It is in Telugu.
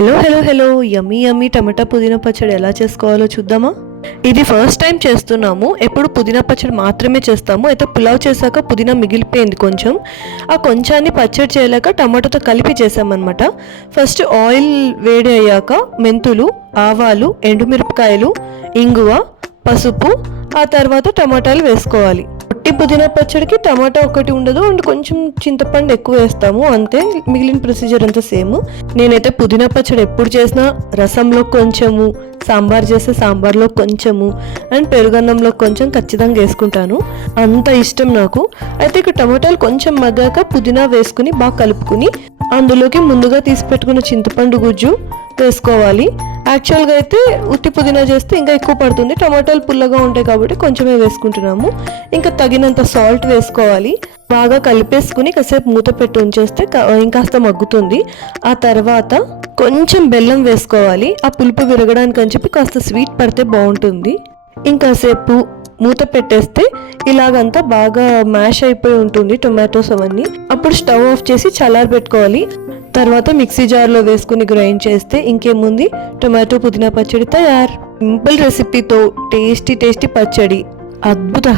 హలో హలో హలో యమ్మీ యమ్మీ టమాటా పుదీనా పచ్చడి ఎలా చేసుకోవాలో చూద్దామా. ఇది ఫస్ట్ టైం చేస్తున్నాము. ఎప్పుడు పుదీనా పచ్చడి మాత్రమే చేస్తాము. అయితే పులావ్ చేశాక పుదీనా మిగిలిపోయింది కొంచెం. ఆ కొంచాన్ని పచ్చడి చేయలేక టమాటాతో కలిపి చేసామన్నమాట. ఫస్ట్ ఆయిల్ వేడి అయ్యాక మెంతులు, ఆవాలు, ఎండుమిరపకాయలు, ఇంగువ, పసుపు, ఆ తర్వాత టమాటాలు వేసుకోవాలి. పొట్టి పుదీనా పచ్చడికి టమాటా ఒకటి ఉండదు అండ్ కొంచెం చింతపండు ఎక్కువ వేస్తాము, అంతే. మిగిలిన ప్రొసీజర్ అంతా సేమ్. నేనైతే పుదీనా పచ్చడి ఎప్పుడు చేసినా రసంలో కొంచెము, సాంబార్ చేస్తే సాంబార్లో కొంచెము అండ్ పెరుగన్నంలో కొంచెం ఖచ్చితంగా వేసుకుంటాను. అంత ఇష్టం నాకు. అయితే ఇక్కడ టమాటాలు కొంచెం మగ్గాక పుదీనా వేసుకుని బాగా కలుపుకుని అందులోకి ముందుగా తీసి పెట్టుకున్న చింతపండు గుజ్జు వేసుకోవాలి. యాక్చువల్గా అయితే ఉత్తి పుదీనా చేస్తే ఇంకా ఎక్కువ పడుతుంది. టమాటాలు పుల్లగా ఉంటాయి కాబట్టి కొంచెమే వేసుకుంటున్నాము. ఇంకా తగినంత సాల్ట్ వేసుకోవాలి. బాగా కలిపేసుకుని కాసేపు మూత పెట్టి ఉంచేస్తే ఇంకాస్త మగ్గుతుంది. ఆ తర్వాత కొంచెం బెల్లం వేసుకోవాలి. ఆ పులుపు విరగడానికి అని చెప్పి కాస్త స్వీట్ పడితే బాగుంటుంది. ఇంకాసేపు మూత పెట్టేస్తే ఇలాగంతా బాగా మ్యాష్ అయిపోయి ఉంటుంది టొమాటోస్ అవన్నీ. అప్పుడు స్టవ్ ఆఫ్ చేసి చల్లారబెట్టుకోవాలి. తర్వాత మిక్సీ జార్లో వేసుకుని గ్రైండ్ చేస్తే ఇంకేముంది, టొమాటో పుదీనా పచ్చడి తయారు. సింపుల్ రెసిపీతో టేస్టీ టేస్టీ పచ్చడి, అద్భుత.